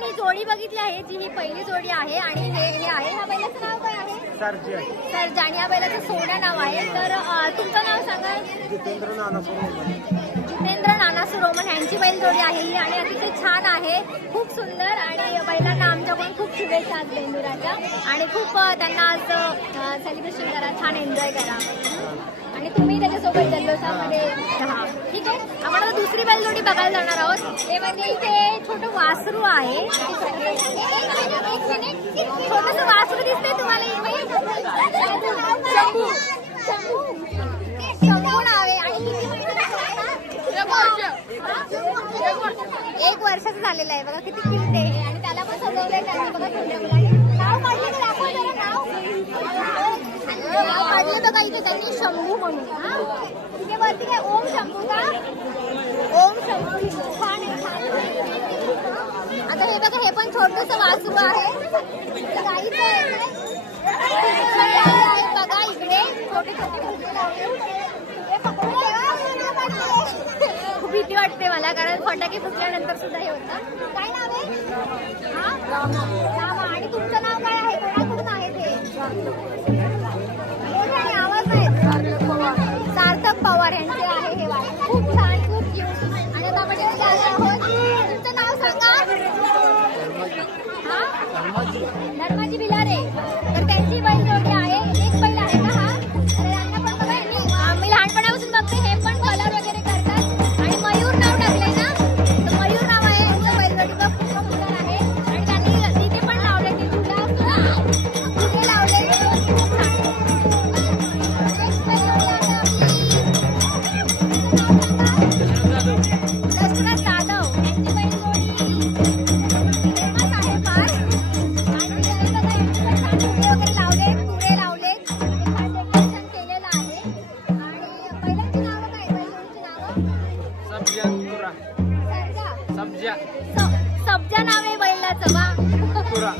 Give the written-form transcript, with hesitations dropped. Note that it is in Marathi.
आपण ही जोडी बघितली आहे, जी ही पहिली जोडी आहे आणि हे आहे, ह्या बैलाचं नाव काय आहे? सर्जा. आणि या बैलाचं सोन्या नाव आहे. तर तुमचं नाव सांगा. जितेंद्र नाना सुरोमन यांची बैल जोडी आहे ही आणि अतिशय छान आहे, खूप सुंदर. आणि बैलांना आमच्याकडून खूप शुभेच्छा आज बेंदुराच्या आणि खूप त्यांना आज सेलिब्रेशन करा, छान एन्जॉय करा आणि तुम्ही त्याच्यासोबत जल्लोषामध्ये राहा. ठीक आहे. आपण आता दुसरी बैलजोडी बघायला जाणार आहोत. ते म्हणजे इथे छोटं वासरू आहे. छोटंसं वासरू दिसतंय तुम्हाला इथे. शंभू नाव आहे आणि 1 वर्षाचं झालेलं आहे. बघा किती क्यूट आहे आणि त्याला पण सजवलंय त्यांनी. बघा नाव काढलं तर दाखवा जरा. नाव काढलं बघा इथे त्यांनी, शंभू म्हणून. तिथे वरती काय ओम शंभू का? ओम शंभू. छान आहे, छान. आता हे बघा, हे पण छोटंसं वासरू आहे. गाईचं आहे बघा इकडे. छोटे छोटे खूप भीती वाटते मला, कारण फटाके फुटल्यानंतर सुद्धा हे होतं. काय नाव आहे? रामा. आणि तुमचं नाव काय आहे? कोणाकडून आहे ते? आवाज नाही. सार्थक पवार यांचे आहे हे वाण. खूप छान, खूप क्यूट. आणि आता आपण इथे आलो आहोत. तुमचं नाव सांगा. धर्माजी भिलारे. तर त्यांची बैल जोडी आहे. एक बैल आहे का हा? तर यांना पण बघा, मी लहानपणापासून बघते, हे पण कलर वगैरे करतात. आणि मयूर नाव टाकलंय ना, तर मयूर नाव आहे यांचं बैलजोडी. खूप सुंदर आहे आणि त्यांनी तिथे पण लावले, ते झुला तिथे लावले. दशरथ जाधव यांची बैलजोडी फेमस आहे फार. आणि वगैरे लावले, तुरे लावले, छान डेकोरेशन केलेलं आहे. आणि बैलांची नावं काय? बैलजोडीची नावं सब्जा नाव आहे बैलाचं. वा तुरा.